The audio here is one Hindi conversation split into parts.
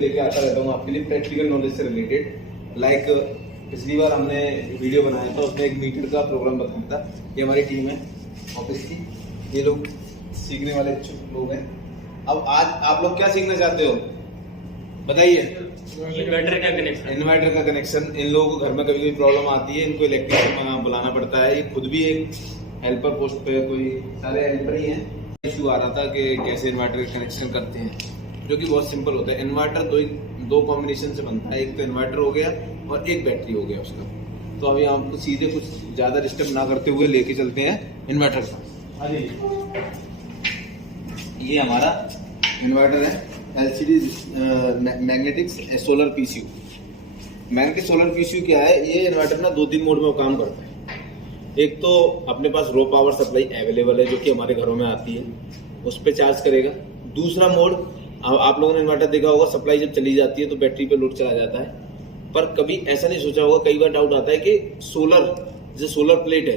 लेके आता रहता हूँ आपके लिए प्रैक्टिकल नॉलेज से रिलेटेड। लाइक पिछली बार हमने वीडियो बनाया था, उसमें एक मीटर का प्रोग्राम बताया था। ये हमारी टीम है ऑफिस की, ये लोग सीखने वाले लोग हैं। अब आज आप लोग क्या सीखना चाहते हो बताइए। इन्वर्टर का कनेक्शन। इन लोगों को घर में कभी कोई प्रॉब्लम आती है, इनको इलेक्ट्रिशियन बुलाना पड़ता है। ये खुद भी एक हेल्पर पोस्ट पे, कोई सारे हेल्पर ही हैं। इशू आ रहा था कि कैसे इन्वर्टर का कनेक्शन करते हैं, जो कि बहुत सिंपल होता है। इन्वर्टर दो कॉम्बिनेशन से बनता है, एक तो इन्वर्टर हो गया और एक बैटरी हो गया उसका। तो अभी हम तो सीधे कुछ ज़्यादा डिस्टर्ब ना करते हुए लेके चलते हैं इन्वर्टर का। अरे ये हमारा इन्वर्टर है, LCD magnetics solar PCU। Magnetic solar PCU क्या है? ये इन्वर्टर ना 2-3 मोड में काम करता है। एक तो अपने पास रो पावर सप्लाई अवेलेबल है, जो कि हमारे घरों में आती है, उस पर चार्ज करेगा। दूसरा मोड, आप लोगों ने इन्वर्टर देखा होगा, सप्लाई जब चली जाती है तो बैटरी पे लोड चला जाता है। पर कभी ऐसा नहीं सोचा होगा, कई बार डाउट आता है कि जो सोलर प्लेट है,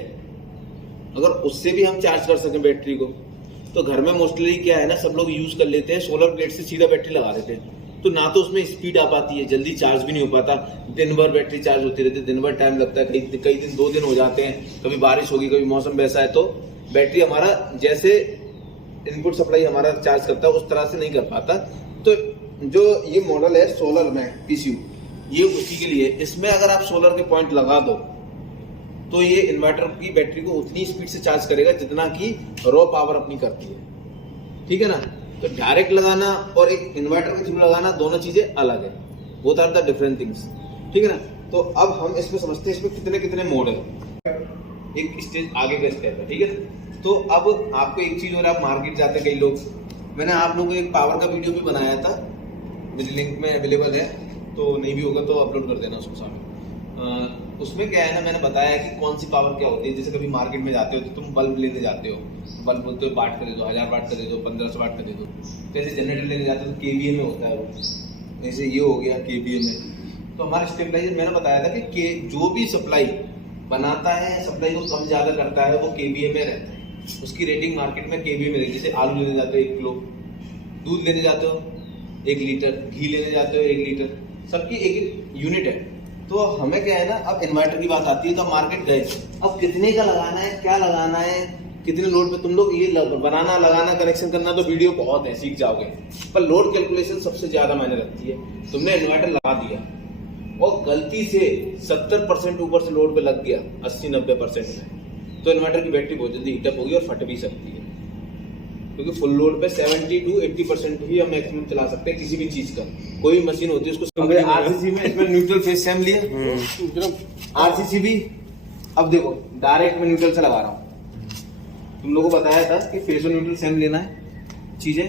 अगर उससे भी हम चार्ज कर सकें बैटरी को, तो घर में मोस्टली क्या है ना, सब लोग यूज कर लेते हैं सोलर प्लेट से सीधा बैटरी लगा देते हैं। तो ना तो उसमें स्पीड आ पाती है, जल्दी चार्ज भी नहीं हो पाता, दिन भर बैटरी चार्ज होती रहती है, दिन भर टाइम लगता है, कई दिन 2 दिन हो जाते हैं, कभी बारिश होगी, कभी मौसम वैसा है, तो बैटरी हमारा जैसे इनपुट सप्लाई हमारा चार्ज करता है उस तरह से नहीं कर पाता। तो जो ये मॉडल है सोलर में PCU, ये उसी के लिए। इसमें अगर आप सोलर के पॉइंट लगा दो तो ये इन्वर्टर की बैटरी को उतनी स्पीड से चार्ज करेगा जितना कि रॉ पावर अपनी करती है, ठीक है ना। तो डायरेक्ट लगाना और एक इन्वर्टर के थ्रू लगाना, दोनों चीजें अलग है। Both are the different things, ठीक है ना। तो अब हम इसमें समझते हैं इसमें कितने कितने मोड है, एक स्टेज आगे का स्टेप है, ठीक है। तो अब आपको एक चीज और, आप मार्केट जाते हैं कई लोग, मैंने आप लोगों को एक पावर का वीडियो भी बनाया था, मुझे लिंक में अवेलेबल है, तो नहीं भी होगा तो अपलोड कर देना उसको सामने। उसमें क्या है ना, मैंने बताया कि कौन सी पावर क्या होती है। जैसे कभी मार्केट में जाते हो तो तुम बल्ब लेने जाते हो, बल्ब बोलते हो वाट का दे दो, 1000 वाट का दे दो, 1500 वाट का दे दो। जैसे जनरेटर लेने जाते हो तो KVA में होता है वो, जैसे ये हो गया KVA में। तो हमारा स्टेबलाइजर मैंने बताया था कि जो भी सप्लाई बनाता है, सप्लाई को कम ज्यादा करता है, वो KVA में रहता है। उसकी रेटिंग मार्केट में KVA में रहती है। जैसे आलू लेने जाते हो 1 किलो, दूध लेने जाते हो 1 लीटर, घी लेने जाते हो 1 लीटर, सबकी एक यूनिट है। तो हमें क्या है ना, अब इन्वर्टर की बात आती है तो मार्केट गए, अब कितने का लगाना है, क्या लगाना है, कितने लोड पे तुम लोग ये बनाना, लगाना, कनेक्शन करना तो वीडियो बहुत है, सीख जाओगे। पर लोड कैलकुलेशन सबसे ज्यादा मायने रखती है। तुमने इन्वर्टर लगा दिया और गलती से 70% ऊपर से लोड पे लग गया, 80-90% में, तो इन्वर्टर की बैटरी बहुत जल्दी हीटअप होगी और फट भी सकती है। क्योंकि फुल लोड पे 70-80% ही हम मैक्सिमम चला सकते हैं किसी भी चीज का। कोई मशीन होती है उसको RCC में, इसमें न्यूट्रल फेज से हम लिए RCC भी। अब देखो डायरेक्ट में न्यूट्रल से लगा रहा हूँ। तुम लोगों को बताया था कि फेज और न्यूट्रल सेम लेना है, चीजें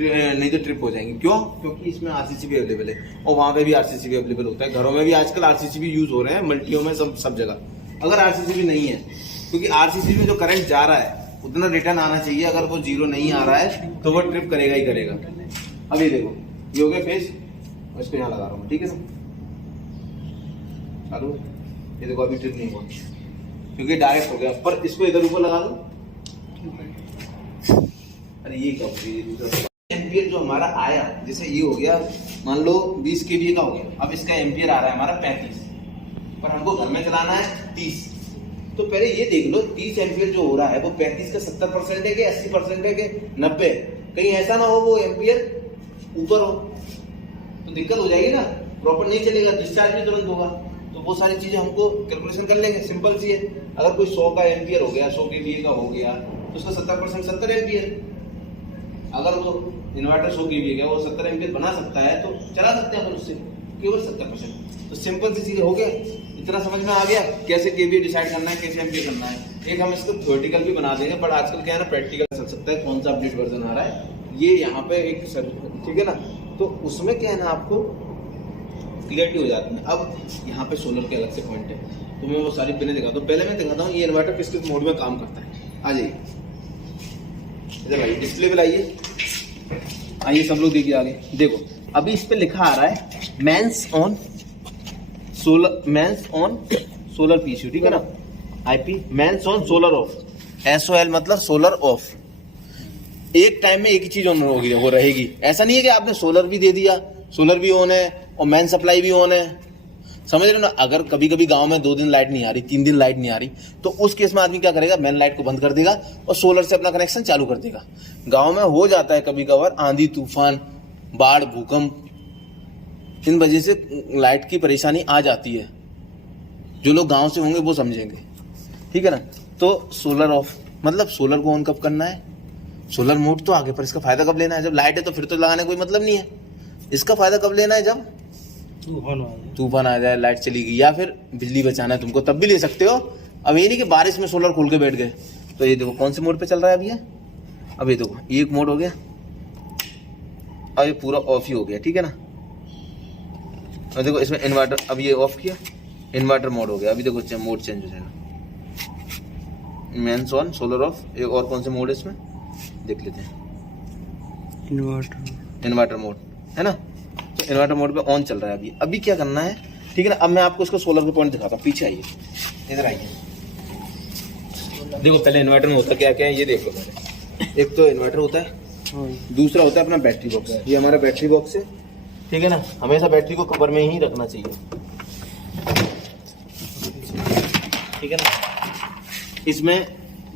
नहीं तो ट्रिप हो जाएंगी। क्यों? क्योंकि इसमें RCC भी अवेलेबल है और वहां पे भी RCC भी अवेलेबल होता है। घरों में भी आजकल RCC भी यूज हो रहे हैं, मल्टियों में, सब जगह। अगर RCC भी नहीं है, क्योंकि RCC में जो करंट जा रहा है उतना रिटर्न आना चाहिए। अगर वो 0 नहीं आ रहा है तो वो ट्रिप करेगा ही करेगा। अब ये देखो, ये हो गया फेज, इसको यहाँ लगा रहा हूँ, ठीक है ना। चालू, ये देखो अभी ट्रिप नहीं हुआ क्योंकि डायरेक्ट हो गया। पर इसको इधर ऊपर लगा दो, अरे ये क्या एम्पियर जो हमारा आया, जैसे ये हो गया, मान लो 20 kVA का हो गया। अब इसका एम्पियर आ रहा है हमारा 35, पर हमको घर में चलाना है 30। तो पहले ये देख लो 30 एम्पियर जो हो रहा है वो 35 का 70% है कि 80% है कि 90? कहीं ऐसा ना हो वो एम्पियर ऊपर हो तो दिक्कत हो जाएगी ना, प्रॉपर नहीं चलेगा, डिस्चार्ज भी तुरंत होगा। तो वो सारी चीजें हमको कैलकुलेशन कर लेंगे, सिंपल सी है। अगर कोई 100 का एम्पियर हो गया, 100 kVA का हो गया, तो उसका 70% 70 एम्पियर। अगर वो इन्वर्टर 100 kVA का, वो 70 एम्पियर बना सकता है तो चला सकते हैं अपन उससे, केवल 70%। तो सिंपल सी चीज हो गया। इतना समझ में आ गया कैसे KVA डिसाइड करना है, कैसे एम्पियर करना है। एक हम इसको थ्योरेटिकल भी बना देंगे, बट आजकल क्या है ना, प्रैक्टिकल चल सकता है, कौन सा अपडेट वर्जन आ रहा है ये यहाँ पे एक, ठीक है ना। तो उसमें क्या है ना, आपको क्लियरिटी हो जाती है। अब यहाँ पे सोलर के अलग से पॉइंट है, तो मैं वो सारी पिने दिखाता हूँ। पहले मैं दिखाता हूँ ये इन्वर्टर किस किस मोड में काम करता है। आ जाइए इधर आइए, डिस्प्ले पे लाइए, आइए सब लोग देखिए आगे। देखो अभी इस पे लिखा आ रहा है मेंस ऑन सोलर PCU, ठीक है ना। IP mains on solar off, SOL मतलब सोलर ऑफ। एक टाइम में एक ही चीज ऑन होगी, वो रहेगी। ऐसा नहीं है कि आपने सोलर भी दे दिया सोलर भी ऑन है और मेन सप्लाई भी ऑन है, समझ रहे हो ना। अगर कभी कभी गांव में 2 दिन लाइट नहीं आ रही, 3 दिन लाइट नहीं आ रही, तो उस केस में आदमी क्या करेगा, मेन लाइट को बंद कर देगा और सोलर से अपना कनेक्शन चालू कर देगा। गांव में हो जाता है कभी कभार आंधी तूफान, बाढ़, भूकंप, इन वजह से लाइट की परेशानी आ जाती है। जो लोग गांव से होंगे वो समझेंगे, ठीक है ना। तो सोलर ऑफ मतलब सोलर को ऑन कब करना है, सोलर मोड तो आगे, पर इसका फायदा कब लेना है, जब लाइट है तो फिर तो लगाने का कोई मतलब नहीं है। इसका फायदा कब लेना है, जब तूफान आ जाए, लाइट चली गई, या फिर बिजली बचाना है तुमको, तब भी ले सकते हो। अब ये नहीं कि बारिश में सोलर खोल के बैठ गए। तो ये देखो कौन से मोड पे चल रहा है अभी ये, अब ये देखो ये एक मोड हो गया, अब ये पूरा ऑफ ही हो गया, ठीक है ना। अब देखो इसमें इन्वर्टर, अब ये ऑफ किया, इन्वर्टर मोड हो गया। अभी देखो मोड चेंज हो जाएगा, मेंस ऑन, सोलर ऑफ। एक और कौन से मोड है इसमें देख लेते हैं, इन्वर्टर मोड है ना। तो इन्वर्टर मोड पे ऑन चल रहा है अभी। अभी क्या करना है, ठीक है ना। अब मैं आपको इसका सोलर के पॉइंट दिखाता हूँ, पीछे आइए, इधर आइए। देखो पहले इन्वर्टर में होता क्या क्या है ये देखो। एक तो इन्वर्टर होता है, दूसरा होता है अपना बैटरी बॉक्स। ये हमारा बैटरी बॉक्स है, ठीक है ना। हमेशा बैटरी को कवर में ही रखना चाहिए, ठीक है ना। इसमें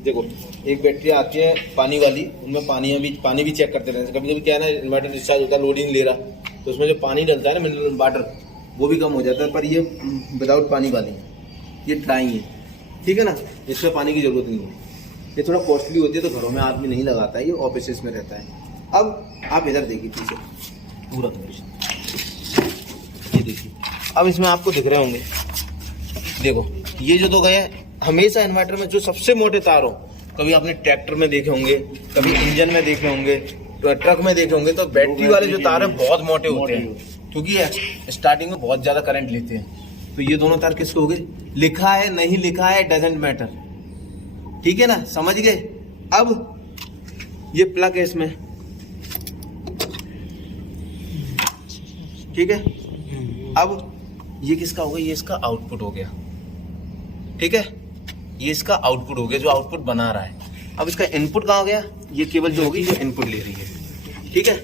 देखो एक बैटरी आती है पानी वाली, उनमें पानी भी चेक करते रहते हैं। कभी कभी क्या है ना, इन्वर्टर डिस्चार्ज होता है, लोड ही नहीं ले रहा, तो उसमें जो पानी डलता है ना, मिनरल वाटर, वो भी कम हो जाता है। पर ये विदाउट पानी वाली है, ये ड्राई है, ठीक है ना। इसमें पानी की जरूरत नहीं है। ये थोड़ा कॉस्टली होती है तो घरों में आदमी नहीं लगाता है, ये ऑफिस में रहता है। अब आप इधर देखिए पीछे पूरा कंडीशन, ये देखिए। अब इसमें आपको दिख रहे होंगे, देखो ये जो 2 गए, हमेशा इन्वर्टर में जो सबसे मोटे तार हो, कभी आपने ट्रैक्टर में देखे होंगे, कभी इंजन में देखे होंगे, ट्रक में देखे होंगे, तो बैटरी वाले जो तार हैं बहुत मोटे होते हैं, क्योंकि स्टार्टिंग में बहुत ज्यादा करंट लेते हैं। तो ये दोनों तार किसके हो गए, लिखा है नहीं लिखा है डजेंट मैटर, ठीक है ना, समझ गए। अब ये प्लग है इसमें, ठीक है। अब ये किसका हो गया, ये इसका आउटपुट हो गया, ठीक है। ये इसका आउटपुट हो गया, जो आउटपुट बना रहा है। अब इसका इनपुट कहाँ गया, ये केबल जो होगी ये इनपुट ले रही है, ठीक है।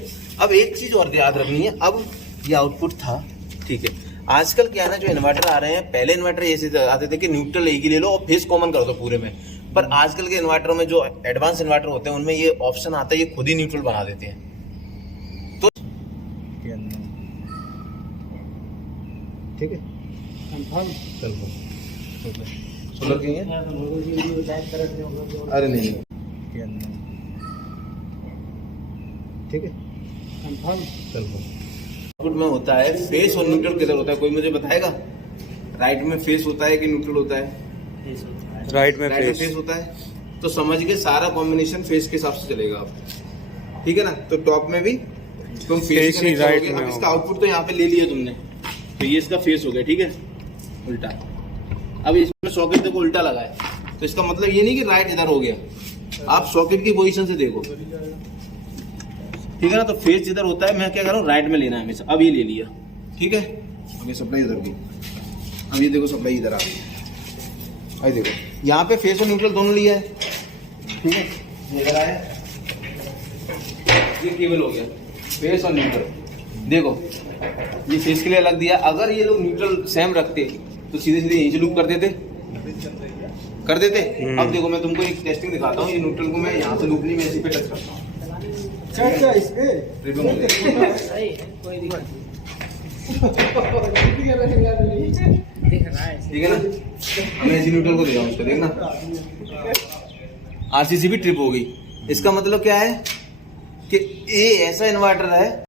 अब एक चीज और याद रखनी है, अब ये आउटपुट था, ठीक है। आजकल क्या है ना, जो इन्वर्टर आ रहे हैं, पहले इन्वर्टर ऐसे आते थे कि न्यूट्रल एक ही ले लो और फेस कॉमन कर दो पूरे में। पर आजकल के इन्वर्टरों में जो एडवांस इन्वर्टर होते हैं, उनमें ये ऑप्शन आता है, ये खुद ही न्यूट्रल बना देते हैं। तो ठीक है, सोलर की है, अरे नहीं, ठीक है। आउटपुट में होता है फेस और न्यूट्रल किधर होता है, कोई मुझे बताएगा। राइट में फेस होता है कि न्यूट्रल होता है, राइट में फेस होता है। तो समझ के सारा कॉम्बिनेशन फेस के हिसाब से चलेगा आप, ठीक है ना। तो टॉप में भी तुम फेस ही राइट में, अब इसका आउटपुट तो यहाँ पे ले लिया तुमने, तो ये इसका फेस हो गया, ठीक है, उल्टा। अब इसमें सॉकेट देखो उल्टा लगा है, तो इसका मतलब ये नहीं कि राइट इधर हो गया, आप सॉकेट की पोजीशन से देखो, ठीक है ना। तो फेस जिधर होता है, मैं क्या कर रहा हूँ, राइट में लेना है हमेशा। अब ये ले लिया, ठीक है। अब ये सप्लाई इधर गई, अब ये देखो सप्लाई इधर आ गई, अब देखो यहाँ पे फेस और न्यूट्रल दोनों लिया है, ठीक है। ये इधर आया, ये केबल हो गया फेस और न्यूट्रल। देखो ये फेस के लिए अलग दिया, अगर ये लोग न्यूट्रल सेम रखते तो सीधे सीधे यहीं से लूप कर देते। अब देखो मैं तुमको एक टेस्टिंग दिखाता हूँ, ये न्यूट्रल को मैं यहाँ से लूप नहीं, मैं इसी पे टच करता हूँ, ठीक है ना। मैं ऐसी न्यूट्रल को दे रहा हूँ, उसको देखना आरसीसी भी ट्रिप हो गई। इसका मतलब क्या है कि ये ऐसा इन्वर्टर है